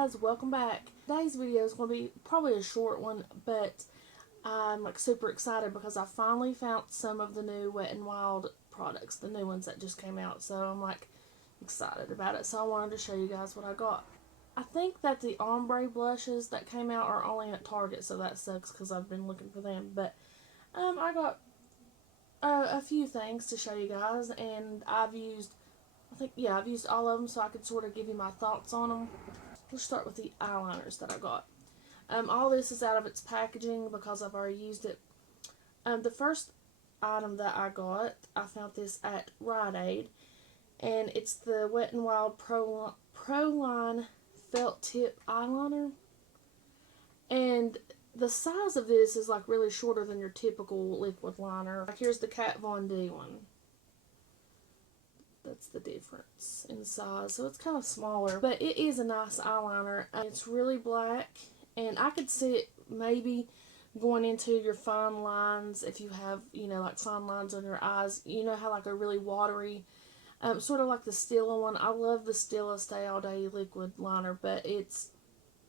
guys, welcome back. Today's video is going to be probably a short one, but I'm like super excited because I finally found some of the new Wet n Wild products, the new ones that just came out, so I'm like excited about it. So I wanted to show you guys what I got. I think that the ombre blushes that came out are only at Target, so that sucks because I've been looking for them, but I got a few things to show you guys, and I've used all of them so I could sort of give you my thoughts on them. Let's start with the eyeliners that I got. All this is out of its packaging because I've already used it. The first item that I got, I found this at Rite Aid, and it's the Wet n Wild Pro Line Felt Tip Eyeliner. And the size of this is like really shorter than your typical liquid liner. Like here's the Kat Von D one. That's the difference in size. So it's kind of smaller, but it is a nice eyeliner. It's really black, and I could see it maybe going into your fine lines if you have, like fine lines on your eyes. You know how like a really watery, sort of like the Stila one. I love the Stila Stay All Day liquid liner, but it's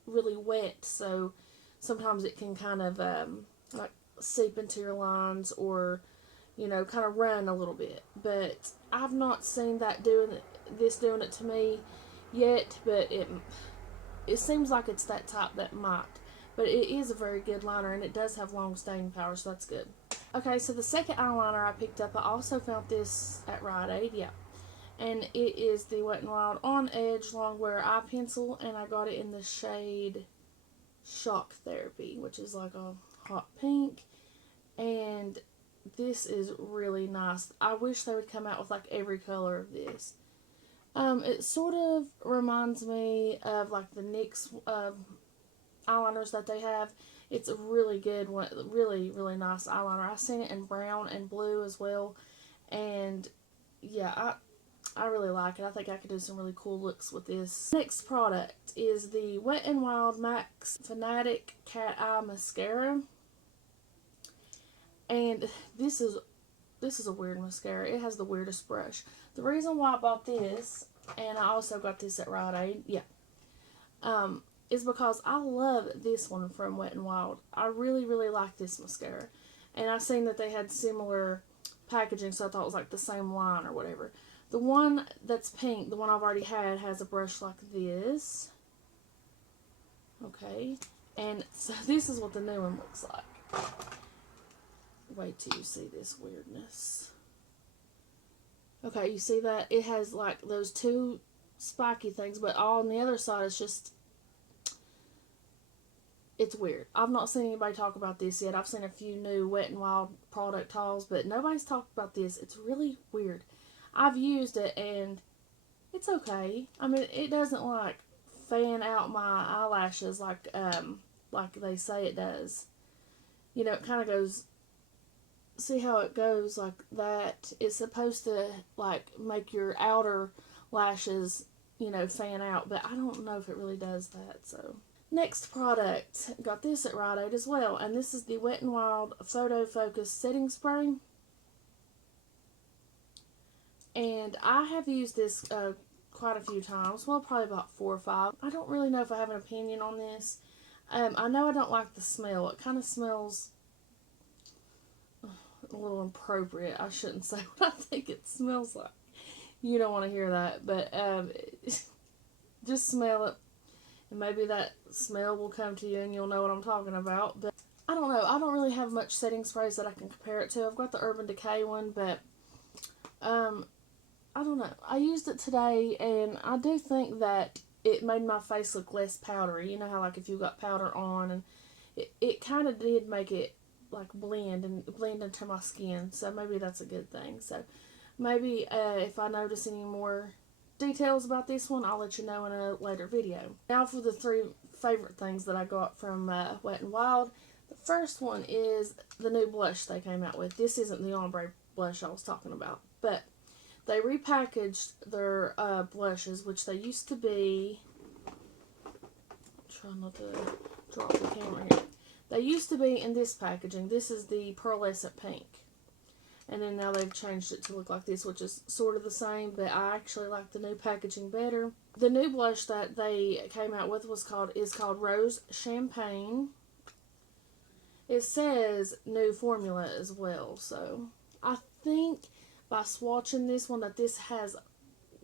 really wet, so sometimes it can kind of like seep into your lines or kind of run a little bit. But I've not seen that doing it to me yet, but it seems like it's that type that might. But it is a very good liner, and it does have long staying power, so that's good. Okay, so the second eyeliner I picked up, I also found this at Rite Aid, and it is the Wet n Wild On Edge Longwear Eye Pencil, and I got it in the shade Shock Therapy, which is like a hot pink, and this is really nice. I wish they would come out with like every color of this. It sort of reminds me of like the NYX eyeliners that they have. It's a really good one, really nice eyeliner. I've seen it in brown and blue as well, and yeah, I really like it. I think I could do some really cool looks with this. Next product is the Wet n Wild Max Fanatic Cat Eye Mascara. And this is a weird mascara. It has the weirdest brush. The reason why I bought this, and I also got this at Rite Aid, is because I love this one from Wet n Wild. I really like this mascara. And I've seen that they had similar packaging, so I thought it was like the same line or whatever. The one that's pink, the one I've already had, has a brush like this. Okay. And so this is what the new one looks like. Wait till you see this weirdness. Okay, you see that? It has like those two spiky things, but all on the other side is just, it's weird. I've not seen anybody talk about this yet. I've seen a few new Wet n Wild product hauls, but nobody's talked about this. It's really weird. I've used it and it's okay. I mean, it doesn't like fan out my eyelashes like they say it does. It kind of goes. See how it goes like that? It's supposed to like make your outer lashes, fan out, but I don't know if it really does that. So next product, got this at Rite Aid as well, and this is the Wet n Wild Photo Focus Setting Spray. And I have used this quite a few times, well, probably about 4 or 5. I don't really know if I have an opinion on this. I know I don't like the smell. It kind of smells a little inappropriate. I shouldn't say what I think it smells like. You don't want to hear that, but just smell it, and maybe that smell will come to you and you'll know what I'm talking about. But I don't know. I don't really have much setting sprays that I can compare it to. I've got the Urban Decay one, but I don't know. I used it today, and I do think that it made my face look less powdery. You know how like if you got powder on, and it kind of did make it like blend into my skin, so maybe that's a good thing. So maybe if I notice any more details about this one, I'll let you know in a later video. Now for the 3 favorite things that I got from Wet n Wild. The first one is the new blush they came out with. This isn't the ombre blush I was talking about, but they repackaged their blushes, which they used to be, try not to drop the camera here. They used to be in this packaging. This is the pearlescent pink. And then now they've changed it to look like this, which is sort of the same, but I actually like the new packaging better. The new blush that they came out with is called Rose Champagne. It says new formula as well, so I think by swatching this one that this has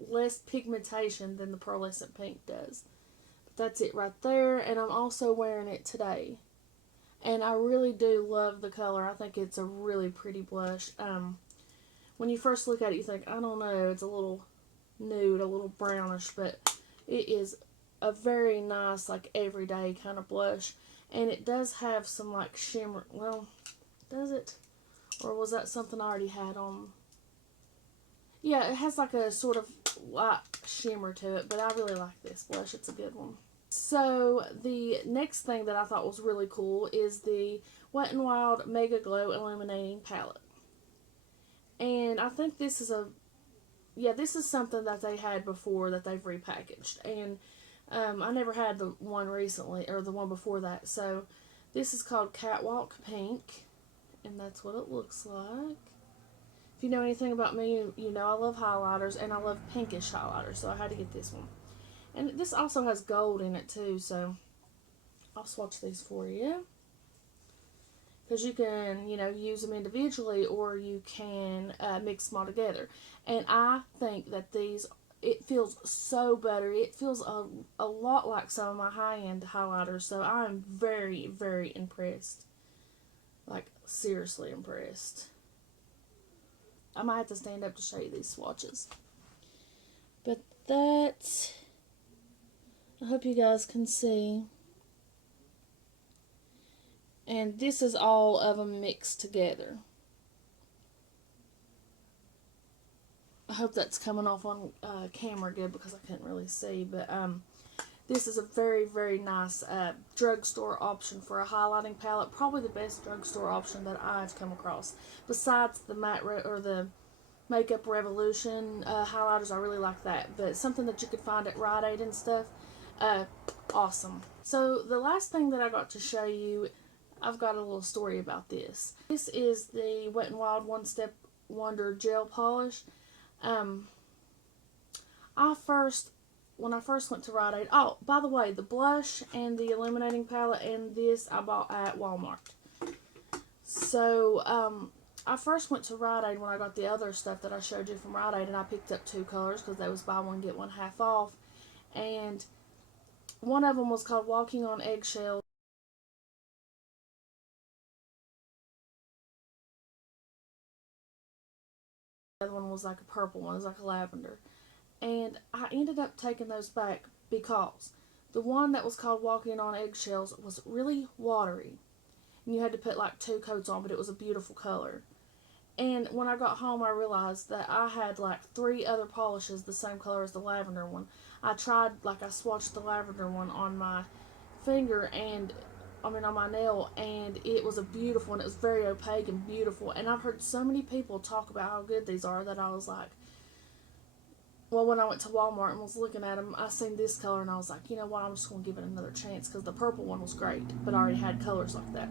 less pigmentation than the Pearlescent Pink does. But that's it right there, and I'm also wearing it today. And I really do love the color. I think it's a really pretty blush. When you first look at it, you think, I don't know, it's a little nude, a little brownish, but it is a very nice, like, everyday kind of blush. And it does have some, like, shimmer. Well, does it? Or was that something I already had on? Yeah, it has, like, a sort of light shimmer to it, but I really like this blush. It's a good one. So, the next thing that I thought was really cool is the Wet n Wild Mega Glow Illuminating Palette. And I think this is this is something that they had before that they've repackaged. And I never had the one recently, or the one before that. So, this is called Catwalk Pink. And that's what it looks like. If you know anything about me, you know I love highlighters, and I love pinkish highlighters. So, I had to get this one. And this also has gold in it too, so I'll swatch these for you. Because you can, use them individually, or you can mix them all together. And I think that it feels so better. It feels a lot like some of my high-end highlighters, so I'm very, very impressed. Like, seriously impressed. I might have to stand up to show you these swatches. But that's... I hope you guys can see. And this is all of them mixed together. I hope that's coming off on camera good because I couldn't really see. But this is a very, very nice drugstore option for a highlighting palette. Probably the best drugstore option that I've come across. Besides the the Makeup Revolution highlighters, I really like that. But something that you could find at Rite Aid and stuff. Awesome. So the last thing that I got to show you, I've got a little story about this. This is the Wet n Wild One Step Wonder Gel Polish. When I first went to Rite Aid, oh, by the way, the blush and the illuminating palette and this I bought at Walmart. So, I first went to Rite Aid when I got the other stuff that I showed you from Rite Aid, and I picked up 2 colors because they was buy one get one half off. And one of them was called Walking on Eggshells. The other one was like a purple one. It was like a lavender. And I ended up taking those back because the one that was called Walking on Eggshells was really watery. And you had to put like 2 coats on, but it was a beautiful color. And when I got home, I realized that I had like 3 other polishes the same color as the lavender one. I swatched the lavender one on my finger on my nail, and it was a beautiful one. It was very opaque and beautiful. And I've heard so many people talk about how good these are that I was like, well, when I went to Walmart and was looking at them, I seen this color and I was like, you know what, I'm just going to give it another chance because the purple one was great, but I already had colors like that.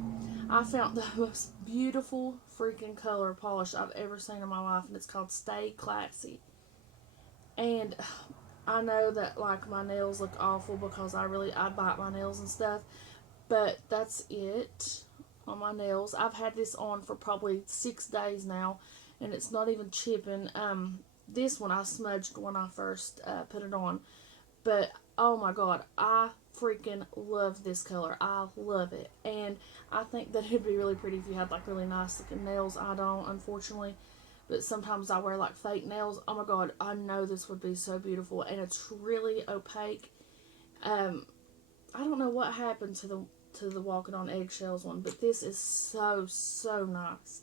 I found the most beautiful freaking color polish I've ever seen in my life, and it's called Stay Classy. And I know that like my nails look awful because I bite my nails and stuff, but that's it on my nails. I've had this on for probably 6 days now, and it's not even chipping. This one I smudged when I first put it on, but oh my god, I freaking love this color. I love it, and I think that it'd be really pretty if you had like really nice looking nails. I don't, unfortunately, but sometimes I wear like fake nails. Oh my god, I know this would be so beautiful, and it's really opaque. I don't know what happened to the Walking on Eggshells one, but this is so nice.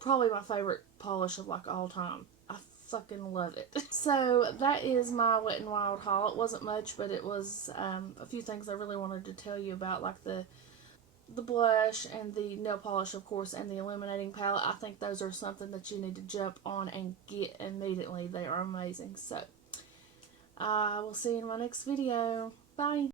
Probably my favorite polish of like all time. I fucking love it. So that is my Wet n Wild haul. It wasn't much, but it was a few things I really wanted to tell you about, like the blush and the nail polish, of course, and the illuminating palette. I think those are something that you need to jump on and get immediately. They are amazing. So I will see you in my next video. Bye.